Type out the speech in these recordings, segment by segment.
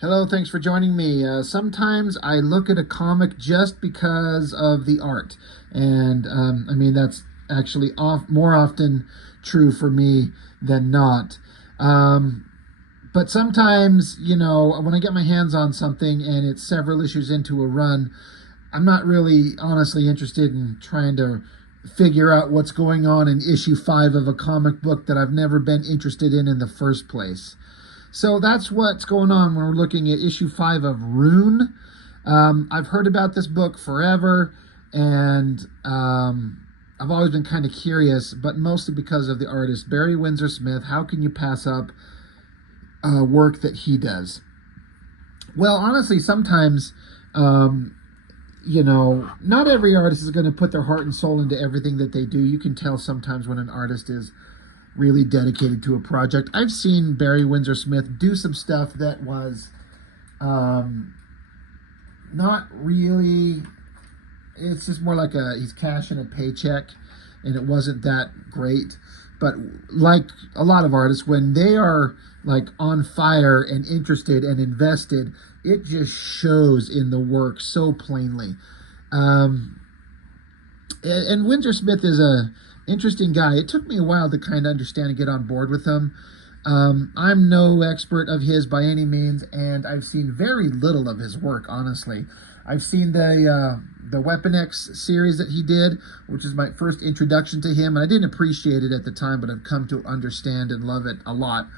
Hello, thanks for joining me. Sometimes I look at a comic just because of the art, and I mean that's actually more often true for me than not. Um, but sometimes, when I get my hands on something and it's several issues into a run, I'm not really honestly interested in trying to figure out what's going on in issue 5 of a comic book that I've never been interested in the first place. So that's what's going on when we're looking at issue 5 of RUNE. I've heard about this book forever, and I've always been kind of curious, but mostly because of the artist, Barry Windsor Smith. How can you pass up work that he does? Well, honestly, sometimes, not every artist is going to put their heart and soul into everything that they do. You can tell sometimes when an artist is really dedicated to a project. I've seen Barry Windsor Smith do some stuff that was not really, it's just more like he's cashing a paycheck, and it wasn't that great. But like a lot of artists, when they are like on fire and interested and invested, it just shows in the work so plainly. And Windsor Smith is a interesting guy. It took me a while to kind of understand and get on board with him. I'm no expert of his by any means, and I've seen very little of his work, honestly. I've seen the Weapon X series that he did, which is my first introduction to him, and I didn't appreciate it at the time, but I've come to understand and love it a lot.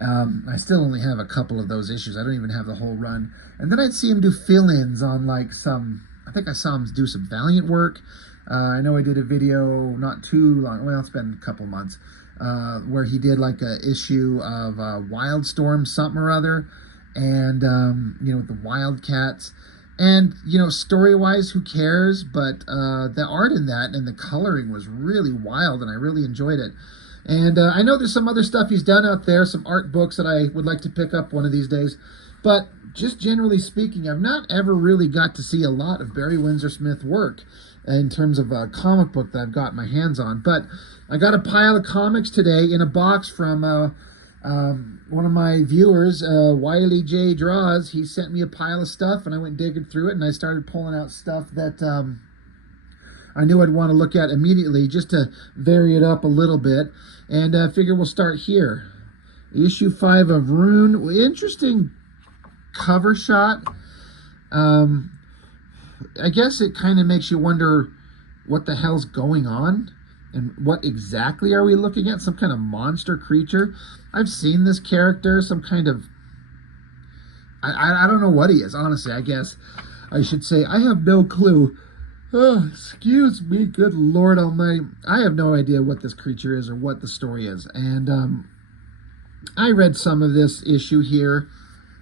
I still only have a couple of those issues. I don't even have the whole run. And then I'd see him do fill-ins on like I think I saw him do some Valiant work. I know I did a video not too long, well, it's been a couple months, where he did like a issue of Wildstorm something or other, and, with the Wildcats. And, story-wise, who cares? But the art in that and the coloring was really wild, and I really enjoyed it. And I know there's some other stuff he's done out there, some art books that I would like to pick up one of these days. But just generally speaking, I've not ever really got to see a lot of Barry Windsor Smith work in terms of a comic book that I've got my hands on. But I got a pile of comics today in a box from one of my viewers, Wiley J. Draws. He sent me a pile of stuff, and I went digging through it, and I started pulling out stuff that I knew I'd want to look at immediately just to vary it up a little bit. And I figure we'll start here. Issue 5 of RUNE. Interesting cover shot. I guess it kind of makes you wonder what the hell's going on and what exactly are we looking at? Some kind of monster creature? I've seen this character, some kind of, I don't know what he is, honestly. I guess I should say I have no clue. Oh, excuse me, good Lord Almighty. I have no idea what this creature is or what the story is. And I read some of this issue here,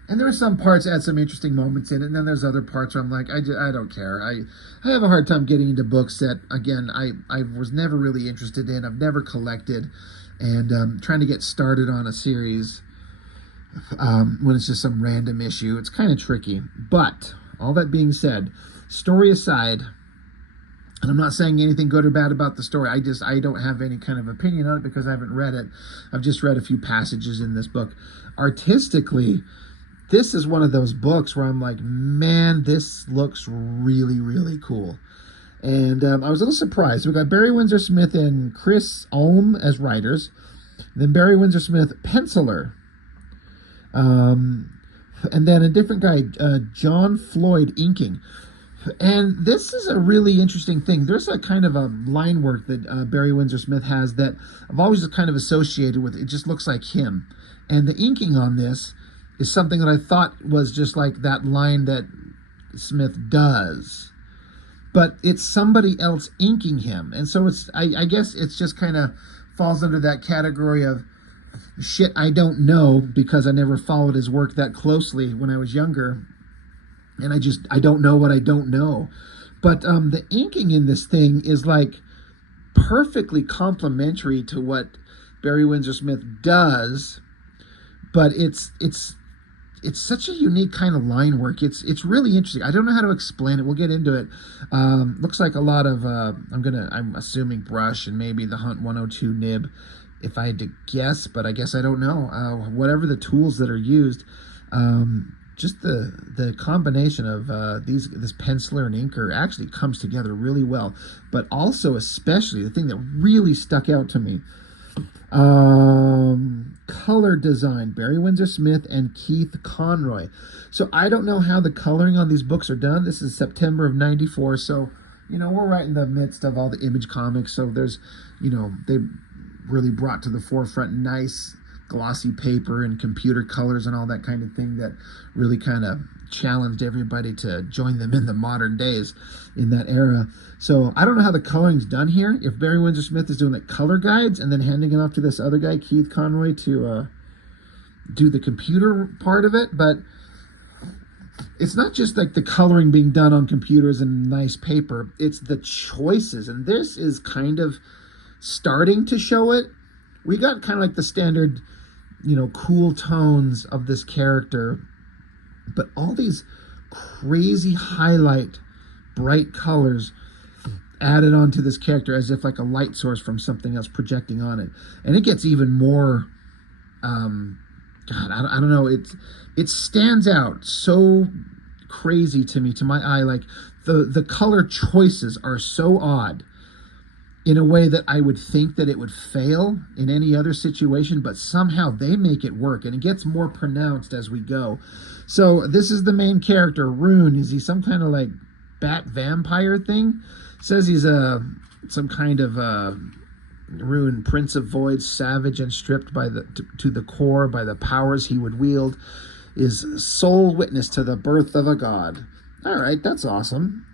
and there were some parts that had some interesting moments in it, and then there's other parts where I'm like, I don't care. I have a hard time getting into books that, again, I was never really interested in. I've never collected, and trying to get started on a series when it's just some random issue, it's kind of tricky. But all that being said, story aside, and I'm not saying anything good or bad about the story. I don't have any kind of opinion on it because I haven't read it. I've just read a few passages in this book. Artistically, this is one of those books where I'm like, man, this looks really, really cool. And I was a little surprised. We got Barry Windsor Smith and Chris Ulm as writers. Then Barry Windsor Smith, penciler. And then a different guy, John Floyd, inking. And this is a really interesting thing. There's a kind of a line work that Barry Windsor Smith has that I've always kind of associated with. It just looks like him. And the inking on this is something that I thought was just like that line that Smith does. But it's somebody else inking him. And so I guess it's just kind of falls under that category of shit I don't know because I never followed his work that closely when I was younger. And I don't know what I don't know. But the inking in this thing is like perfectly complementary to what Barry Windsor Smith does. But it's such a unique kind of line work. It's really interesting. I don't know how to explain it. We'll get into it. Looks like a lot of, I'm assuming brush and maybe the Hunt 102 nib, if I had to guess, but I guess I don't know. Whatever the tools that are used, just the combination of this penciler and inker actually comes together really well. But also, especially the thing that really stuck out to me, color design, Barry Windsor Smith and Keith Conroy. So I don't know how the coloring on these books are done. This is September of '94, so we're right in the midst of all the Image comics. So there's, they really brought to the forefront nice glossy paper and computer colors and all that kind of thing that really kind of challenged everybody to join them in the modern days in that era. So I don't know how the coloring's done here. If Barry Windsor Smith is doing the color guides and then handing it off to this other guy, Keith Conroy, to do the computer part of it, but it's not just like the coloring being done on computers and nice paper, it's the choices. And this is kind of starting to show it. We got kind of like the standard, cool tones of this character, but all these crazy highlight, bright colors added onto this character as if like a light source from something else projecting on it. And it gets even more, I don't know, it stands out so crazy to me, to my eye. Like the color choices are so odd in a way that I would think that it would fail in any other situation, but somehow they make it work, and it gets more pronounced as we go. So this is the main character, Rune. Is he some kind of like bat vampire thing? It says he's some kind of Rune, Prince of Voids, savage and stripped to the core by the powers he would wield, is sole witness to the birth of a god. All right, that's awesome.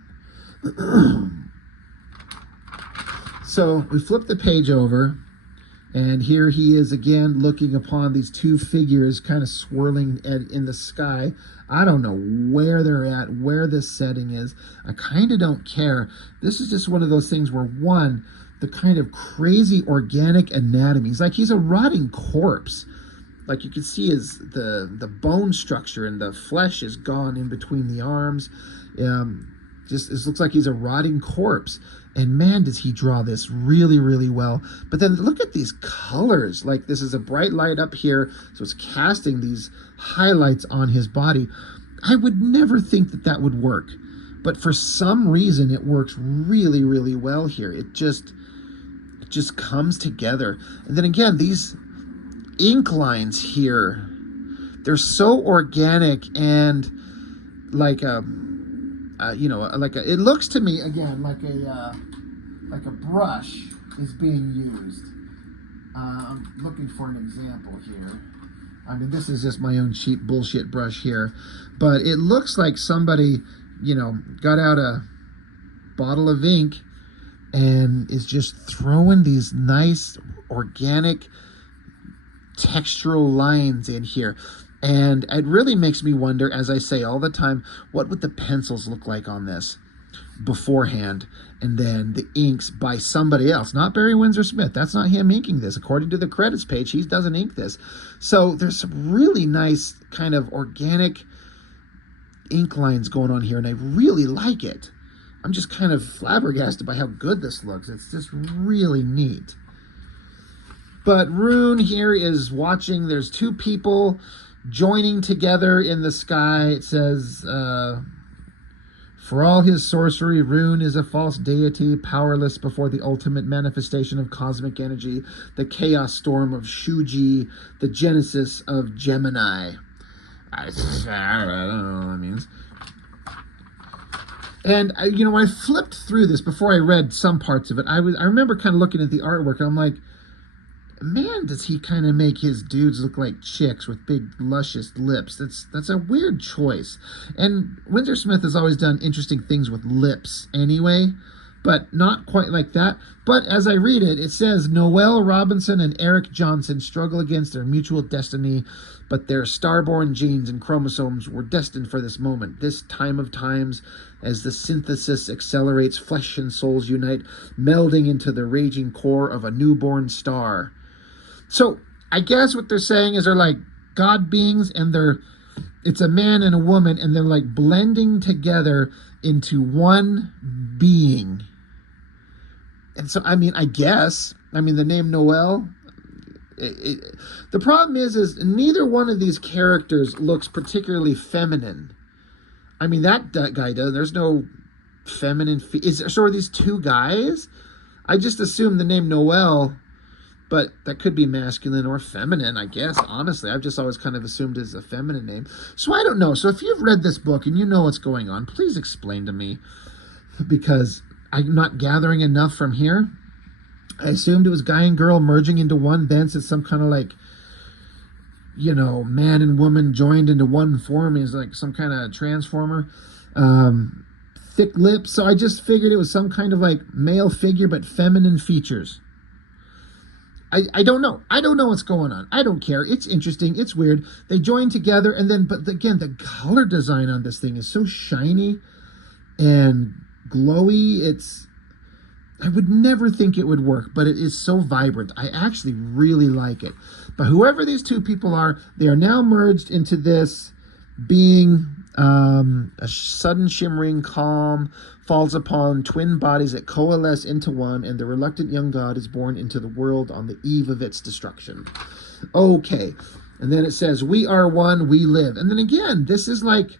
So we flip the page over, and here he is again looking upon these two figures kind of swirling in the sky. I don't know where they're at, where this setting is. I kind of don't care. This is just one of those things where, one, the kind of crazy organic anatomy. He's a rotting corpse. Like you can see the bone structure and the flesh is gone in between the arms. Just it looks like he's a rotting corpse. And man, does he draw this really, really well. But then look at these colors. Like this is a bright light up here, so it's casting these highlights on his body. I would never think that would work. But for some reason, it works really, really well here. It just comes together. And then again, these ink lines here, they're so organic and like it looks to me again like a brush is being used. I'm looking for an example here. I mean, this is just my own cheap bullshit brush here, but it looks like somebody, got out a bottle of ink and is just throwing these nice organic textural lines in here. And it really makes me wonder, as I say all the time, what would the pencils look like on this beforehand, and then the inks by somebody else, not Barry Windsor Smith. That's not him inking this. According to the credits page, he doesn't ink this. So there's some really nice kind of organic ink lines going on here, and I really like it. I'm just kind of flabbergasted by how good this looks. It's just really neat. But Rune here is watching. There's two people joining together in the sky. It says, for all his sorcery, Rune is a false deity, powerless before the ultimate manifestation of cosmic energy, the chaos storm of Shuji, the genesis of Gemini. I don't know what that means. And, when I flipped through this before I read some parts of it, I remember kind of looking at the artwork, and I'm like, man, does he kind of make his dudes look like chicks with big, luscious lips. That's a weird choice. And Windsor Smith has always done interesting things with lips anyway, but not quite like that. But as I read it, it says, Noel Robinson and Eric Johnson struggle against their mutual destiny, but their starborn genes and chromosomes were destined for this moment, this time of times, as the synthesis accelerates, flesh and souls unite, melding into the raging core of a newborn star. So I guess what they're saying is they're like God beings, and it's a man and a woman, and they're like blending together into one being. And so, I mean, the name Noel, The problem is neither one of these characters looks particularly feminine. I mean, that guy does. There's no feminine. So are these two guys? I just assumed the name Noel, but that could be masculine or feminine, I guess. Honestly, I've just always kind of assumed it's a feminine name. So I don't know. So if you've read this book and you know what's going on, please explain to me, because I'm not gathering enough from here. I assumed it was guy and girl merging into one. Thence it's some kind of like, you know, man and woman joined into one form. Is like some kind of transformer. Thick lips. So I just figured it was some kind of like male figure, but feminine features. I don't know. I don't know what's going on. I don't care. It's interesting. It's weird. They join together, and then, but again, the color design on this thing is so shiny and glowy. I would never think it would work, but it is so vibrant. I actually really like it. But whoever these two people are, they are now merged into this being. A sudden shimmering calm falls upon twin bodies that coalesce into one, and the reluctant young god is born into the world on the eve of its destruction. Okay. And then it says, we are one, we live. And then again, this is like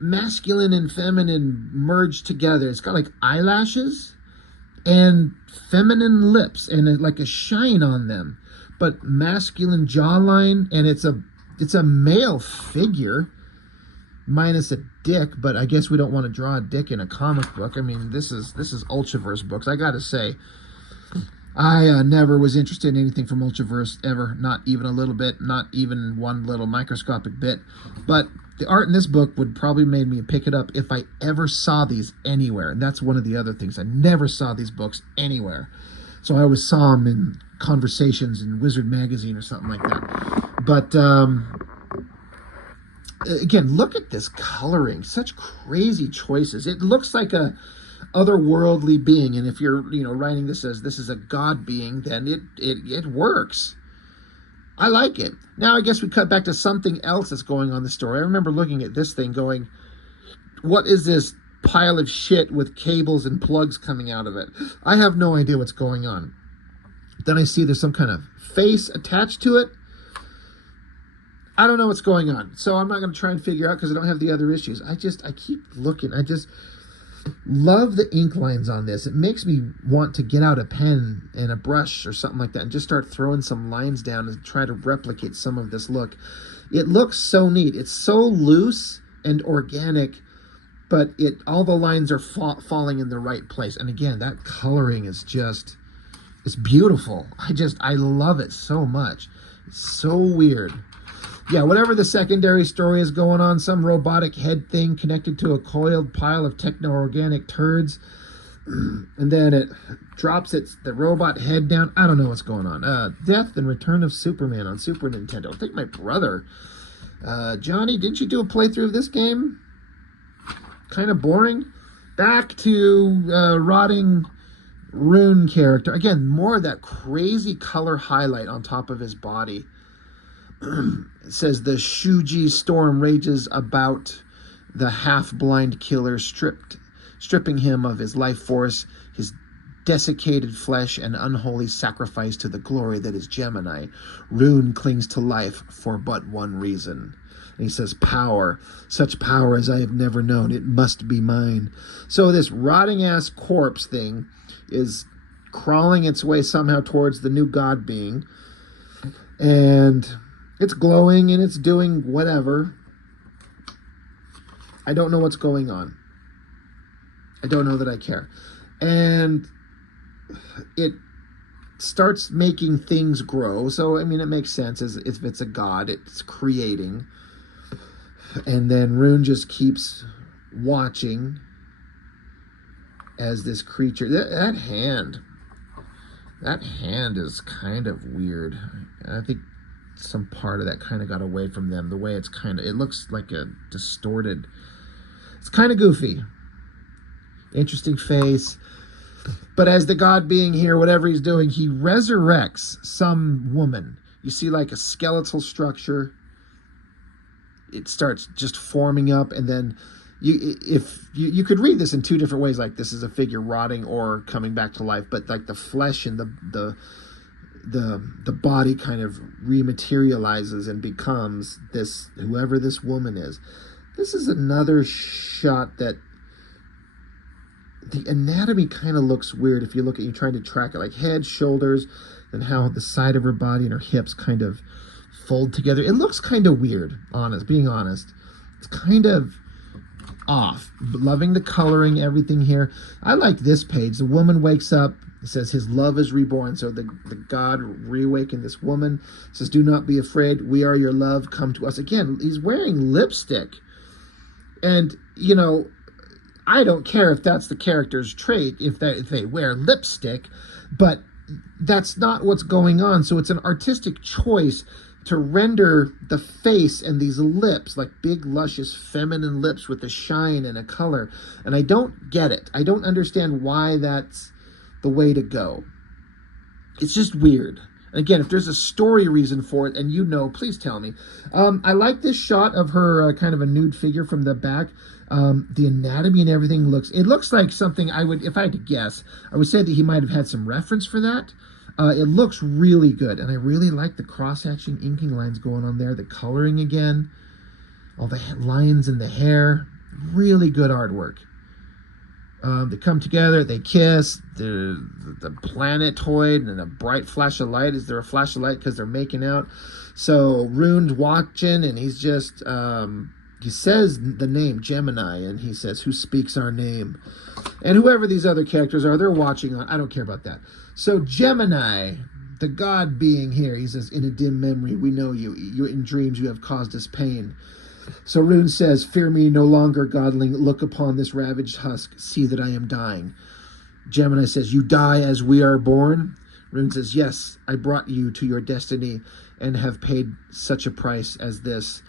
masculine and feminine merged together. It's got like eyelashes and feminine lips and like a shine on them, but masculine jawline, and it's a male figure minus a dick, but I guess we don't want to draw a dick in a comic book. I mean, this is Ultraverse books. I gotta say, I never was interested in anything from Ultraverse ever, not even a little bit, not even one little microscopic bit. But the art in this book would probably made me pick it up if I ever saw these anywhere. And that's one of the other things. I never saw these books anywhere. So I always saw them in conversations in Wizard Magazine or something like that. But again, look at this coloring. Such crazy choices. It looks like a otherworldly being, and if you're, you know, writing this as this is a god being, then it works. I like it. Now I guess we cut back to something else that's going on in the story. I remember looking at this thing going, what is this pile of shit with cables and plugs coming out of it? I have no idea what's going on. Then I see there's some kind of face attached to it. I don't know what's going on, so I'm not going to try and figure out because I don't have the other issues. I keep looking. I just love the ink lines on this. It makes me want to get out a pen and a brush or something like that and just start throwing some lines down and try to replicate some of this look. It looks so neat. It's so loose and organic, but all the lines are falling in the right place. And again, that coloring is just, it's beautiful. I love it so much. It's so weird. Yeah, whatever the secondary story is going on, some robotic head thing connected to a coiled pile of techno-organic turds, and then it drops the robot head down. I don't know what's going on. Death and Return of Superman on Super Nintendo. I think my brother, Johnny, didn't you do a playthrough of this game? Kind of boring. Back to rotting RUNE character. Again, more of that crazy color highlight on top of his body. It says the Shuji storm rages about the half-blind killer, stripping him of his life force, his desiccated flesh, and unholy sacrifice to the glory that is Gemini. RUNE clings to life for but one reason. And he says, power, such power as I have never known. It must be mine. So this rotting-ass corpse thing is crawling its way somehow towards the new god being. And it's glowing and it's doing whatever. I don't know what's going on. I don't know that I care. And it starts making things grow. So, I mean, it makes sense. If it's a god, it's creating. And then RUNE just keeps watching as this creature... That hand is kind of weird. I think some part of that kind of got away from them. The way it looks like a distorted, it's kind of goofy. Interesting face. But as the god being here, whatever he's doing, he resurrects some woman. You see like a skeletal structure. It starts just forming up, and then you could read this in two different ways, like this is a figure rotting or coming back to life, but like the flesh and the the body kind of rematerializes and becomes this, whoever this woman is. This is another shot that the anatomy kind of looks weird if you look at, you trying to track it, like head, shoulders, and how the side of her body and her hips kind of fold together. It looks kind of weird, being honest. It's kind of off. Loving the coloring, everything here. I like this page. The woman wakes up. It says his love is reborn. So the God reawakened this woman. It says, do not be afraid. We are your love. Come to us. Again, he's wearing lipstick. And, you know, I don't care if that's the character's trait, if they wear lipstick, but that's not what's going on. So it's an artistic choice to render the face and these lips like big, luscious, feminine lips with a shine and a color. And I don't get it. I don't understand why that's the way to go. It's just weird. Again, if there's a story reason for it, and you know, please tell me. I like this shot of her kind of a nude figure from the back. The anatomy and everything looks like something I would, if I had to guess, I would say that he might have had some reference for that. It looks really good, and I really like the cross-hatching inking lines going on there, the coloring again, all the lines in the hair, really good artwork. They come together, they kiss, the planetoid and a bright flash of light. Is there a flash of light because they're making out? So Rune's watching, and he's just, he says the name Gemini, and he says, who speaks our name? And whoever these other characters are, they're watching on, I don't care about that. So Gemini, the God being here, he says, in a dim memory, we know you. In dreams you have caused us pain. So Rune says, fear me no longer, godling. Look upon this ravaged husk. See that I am dying. Gemini says, you die as we are born? Rune says, yes, I brought you to your destiny and have paid such a price as this.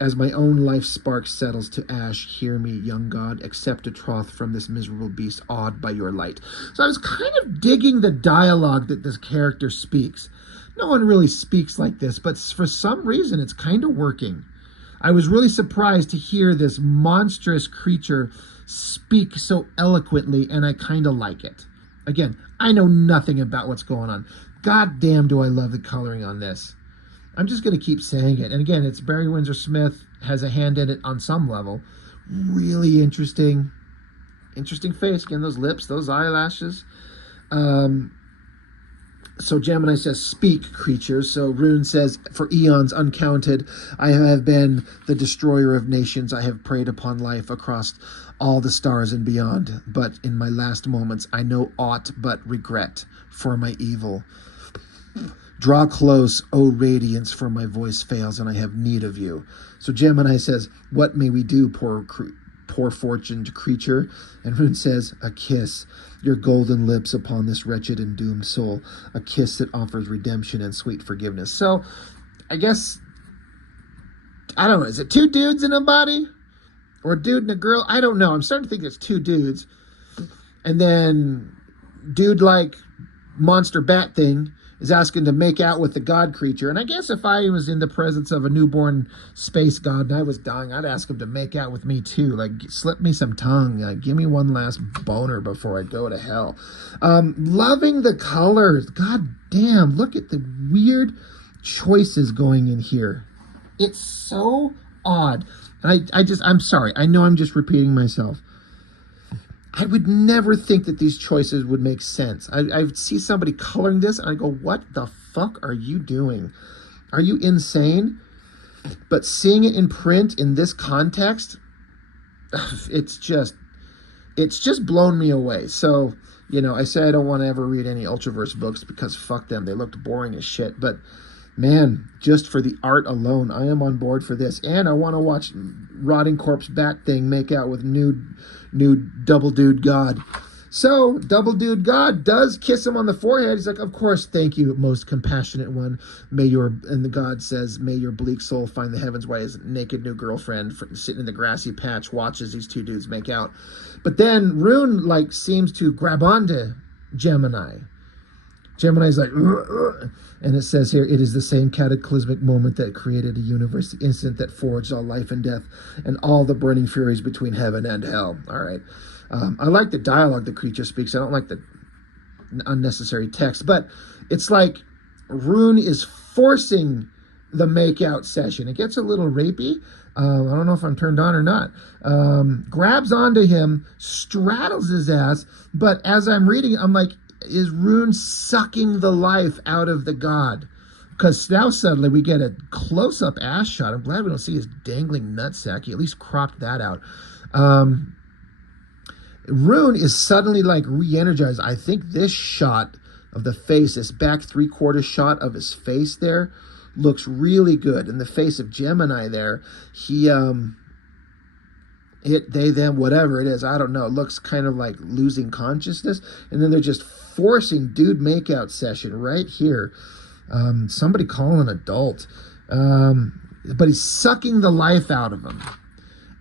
As my own life spark settles to ash, hear me, young god, accept a troth from this miserable beast, awed by your light. So I was kind of digging the dialogue that this character speaks. No one really speaks like this, but for some reason it's kind of working. I was really surprised to hear this monstrous creature speak so eloquently, and I kind of like it. Again, I know nothing about what's going on. God damn, do I love the coloring on this. I'm just going to keep saying it. And again, it's Barry Windsor Smith, has a hand in it on some level. Really interesting. Interesting face. Again, those lips, those eyelashes. So Gemini says, speak, creatures. So Rune says, for eons uncounted, I have been the destroyer of nations. I have preyed upon life across all the stars and beyond. But in my last moments, I know aught but regret for my evil. Draw close, O radiance, for my voice fails, and I have need of you. So Gemini says, what may we do, poor fortuned creature? And Rune says, a kiss, your golden lips upon this wretched and doomed soul, a kiss that offers redemption and sweet forgiveness. So I guess, I don't know, is it two dudes in a body? Or a dude and a girl? I don't know. I'm starting to think it's two dudes. And then dude like monster bat thing is asking to make out with the god creature. And I guess if I was in the presence of a newborn space god and I was dying, I'd ask him to make out with me too. Like, slip me some tongue. Give me one last boner before I go to hell. Loving the colors. God damn, look at the weird choices going in here. It's so odd. And I'm sorry. I know I'm just repeating myself. I would never think that these choices would make sense. I see somebody coloring this and I go, what the fuck are you doing? Are you insane? But seeing it in print in this context, it's just blown me away. So, you know, I say I don't want to ever read any Ultraverse books because fuck them. They looked boring as shit. But man, just for the art alone, I am on board for this. And I want to watch Rotting Corpse Bat Thing make out with nude double dude god. So double dude god does kiss him on the forehead. He's like, of course, thank you, most compassionate one. And the god says, may your bleak soul find the heavens, while his naked new girlfriend sitting in the grassy patch watches these two dudes make out. But then Rune seems to grab onto Gemini. Gemini's like, and it says here, it is the same cataclysmic moment that created a universe, the instant that forged all life and death and all the burning furies between heaven and hell. All right. I like the dialogue the creature speaks. I don't like the unnecessary text. But it's like Rune is forcing the makeout session. It gets a little rapey. I don't know if I'm turned on or not. Grabs onto him, straddles his ass. But as I'm reading it, I'm like, is Rune sucking the life out of the god? Because now suddenly we get a close-up ass shot. I'm glad we don't see his dangling nutsack. He at least cropped that out. Rune is suddenly like re-energized. I think this shot of the face, this back three-quarter shot of his face there, looks really good. In the face of Gemini there, he they, them, whatever it is, I don't know, it looks kind of like losing consciousness. And then they're just forcing dude makeout session right here. Somebody call an adult. But he's sucking the life out of him.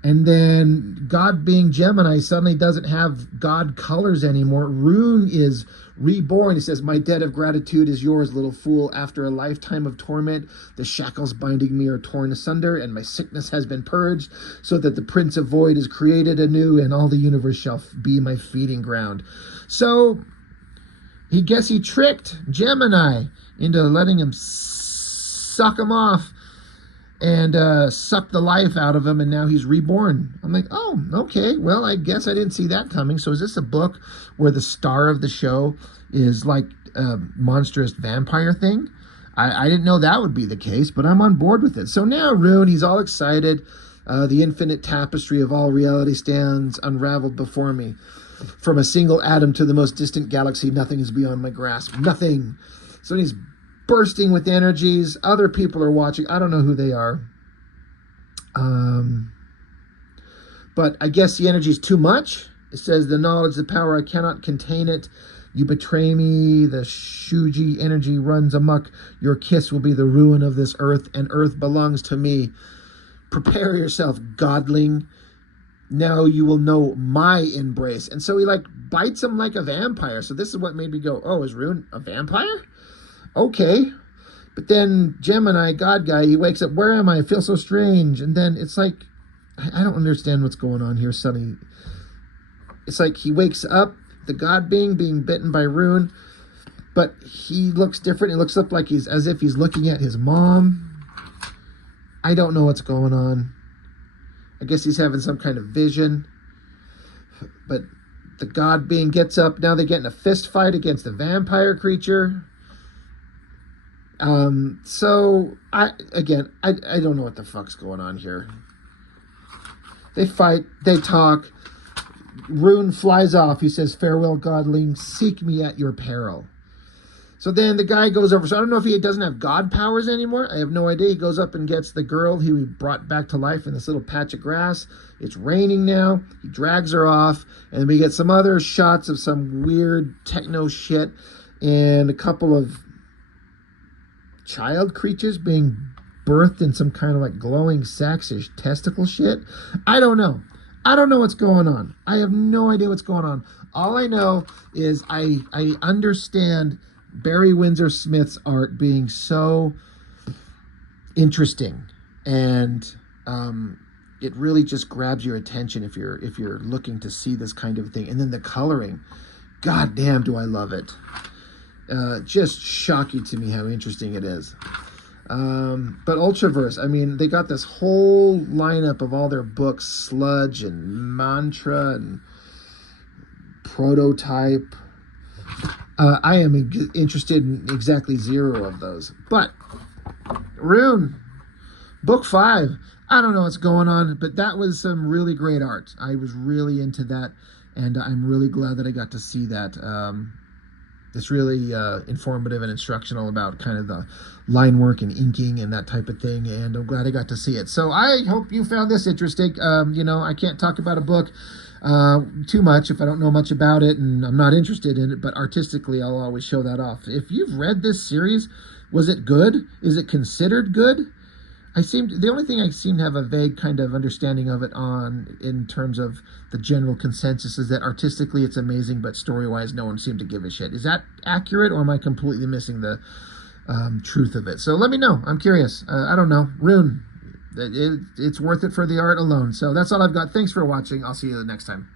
And then God, being Gemini, suddenly doesn't have God colors anymore. Rune is reborn. He says, my debt of gratitude is yours, little fool. After a lifetime of torment, the shackles binding me are torn asunder, and my sickness has been purged, so that the Prince of Void is created anew, and all the universe shall be my feeding ground. So he tricked Gemini into letting him suck him off and suck the life out of him, and now he's reborn. I'm like, oh, okay, well, I guess I didn't see that coming. So is this a book where the star of the show is like a monstrous vampire thing? I didn't know that would be the case, but I'm on board with it. So now Rune, he's all excited. The infinite tapestry of all reality stands unraveled before me. From a single atom to the most distant galaxy, nothing is beyond my grasp. Nothing. So he's bursting with energies. Other people are watching. I don't know who they are. But I guess the energy is too much. It says, the knowledge, the power, I cannot contain it. You betray me. The Shuji energy runs amok. Your kiss will be the ruin of this earth, and earth belongs to me. Prepare yourself, godling. Now you will know my embrace. And so he like bites him like a vampire. So this is what made me go, oh, is Rune a vampire? Okay. But then Gemini, God guy, he wakes up, where am I? I feel so strange. And then it's like, I don't understand what's going on here, Sonny. It's like he wakes up, the God being bitten by Rune, but he looks different. It looks up like he's as if he's looking at his mom. I don't know what's going on. I guess he's having some kind of vision. But the God being gets up. Now they get in a fist fight against the vampire creature. So I don't know what the fuck's going on here. They fight, they talk. Rune flies off. He says, farewell, godling, seek me at your peril. So then the guy goes over. So I don't know if he doesn't have God powers anymore. I have no idea. He goes up and gets the girl who he brought back to life in this little patch of grass. It's raining now. He drags her off. And we get some other shots of some weird techno shit and a couple of child creatures being birthed in some kind of like glowing sexish testicle shit. I don't know. I don't know what's going on. I have no idea what's going on. All I know is I understand Barry Windsor Smith's art being so interesting, and it really just grabs your attention if you're looking to see this kind of thing. And then the coloring, god damn, do I love it. Just shocking to me how interesting it is. But Ultraverse, I mean, they got this whole lineup of all their books, Sludge and Mantra and Prototype. I am interested in exactly 0 of those. But Rune, book 5, I don't know what's going on, but that was some really great art. I was really into that, and I'm really glad that I got to see that. It's really informative and instructional about kind of the line work and inking and that type of thing, and I'm glad I got to see it. So I hope you found this interesting. You know, I can't talk about a book too much if I don't know much about it and I'm not interested in it, but artistically I'll always show that off. If you've read this series, was it good? Is it considered good? The only thing I seem to have a vague kind of understanding of it on, in terms of the general consensus, is that artistically it's amazing, but story-wise no one seemed to give a shit. Is that accurate, or am I completely missing the truth of it? So let me know. I'm curious. I don't know. Rune, it's worth it for the art alone. So that's all I've got. Thanks for watching. I'll see you the next time.